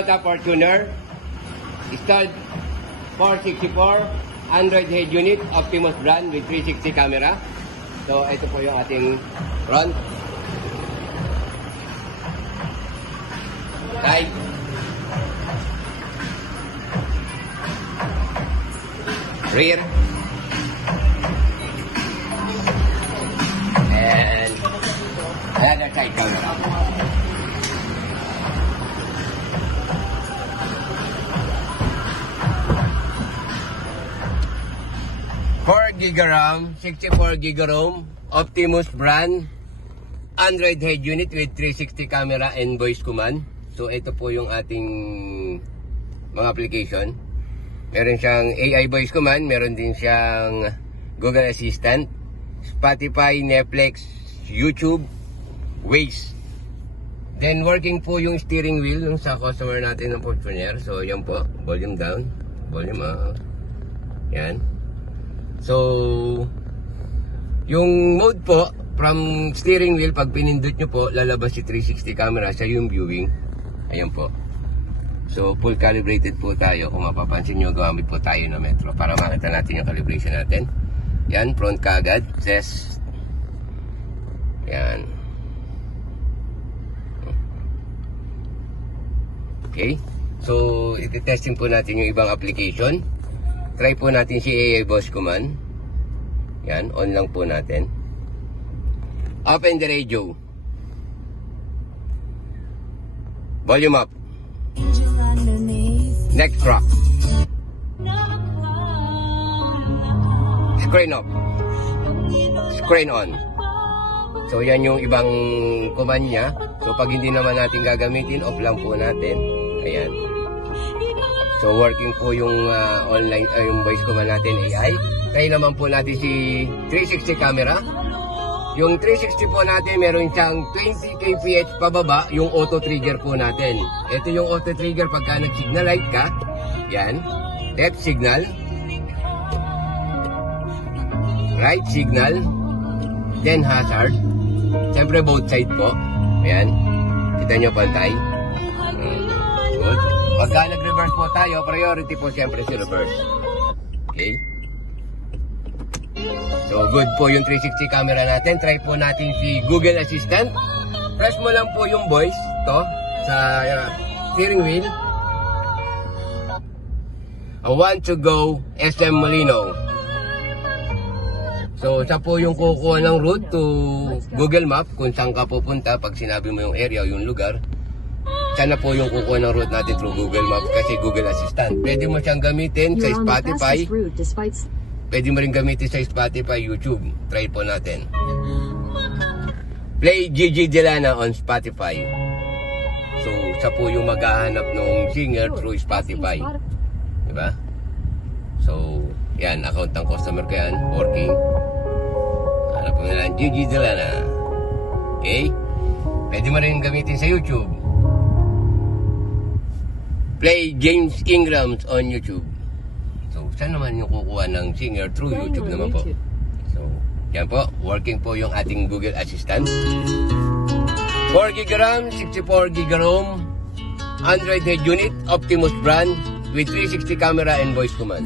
Toyota Fortuner, stud 464, Android head unit, Optimus brand with 360 camera. So, ito po yung ating front. Side. Rear. And other side camera. GB RAM, 64 GB ROM, Optimus brand, Android head unit with 360 camera and voice command. So ito po yung ating mga application. Meron siyang AI voice command, meron din siyang Google Assistant, Spotify, Netflix, YouTube, Waze. Then working po yung steering wheel yung sa customer natin ng Fortuner. So yan po, volume down, volume up. Yan. So, yung mode po, from steering wheel, pag pinindot nyo po, lalabas si 360 camera, siya yung viewing. Ayan po. So, full calibrated po tayo. Kung mapapansin nyo, gamit po tayo ng Metro para makita natin yung calibration natin. Yan, front kaagad. Test. Yan. Okay. So, iti-testing po natin yung ibang application. Try po natin si AI Voice Command. Yan, on lang po natin. Open the radio. Volume up. Next track. Screen off. Screen on. So yan yung ibang command niya. So pag hindi naman natin gagamitin, off lang po natin. Ayan. So working po yung online yung voice command natin AI. Try naman po natin si 360 camera. Yung 360 po natin meron siyang 20 kph pababa yung auto trigger po natin. Ito yung auto trigger pagka nag-signal light ka. Yan. Left signal. Right signal. Then hazard. Siyempre both side po. Ayan. Kita nyo pantay. Good. Pagka nag-reverse po tayo, priority po siyempre si reverse. Okay. So, good po yung 360 camera natin. Try po natin si Google Assistant. Press mo lang po yung voice to sa steering wheel. I want to go SM Molino. So, siya po yung kukuha ng route to Google Map kung saan ka pupunta pag sinabi mo yung area o yung lugar. Siya na po yung kukuha ng route natin through Google Maps kasi Google Assistant. Pwede mo siyang gamitin sa Spotify. Pwede mo rin gamitin sa Spotify, YouTube. Try po natin. Play Gigi Delana on Spotify. So, siya po yung maghahanap ng singer through Spotify. Diba? So, yan. Account ng customer ko yan. Working. Hanap mo na lang Gigi Delana. Okay? Pwede mo rin gamitin sa YouTube. Play James Ingrams on YouTube. So, saan naman yung kukuha ng singer through YouTube naman po. So, yan po. Working po yung ating Google Assistant. 4 GB RAM, 64 GB ROM, Android head unit, Optimus brand, with 360 camera and voice command.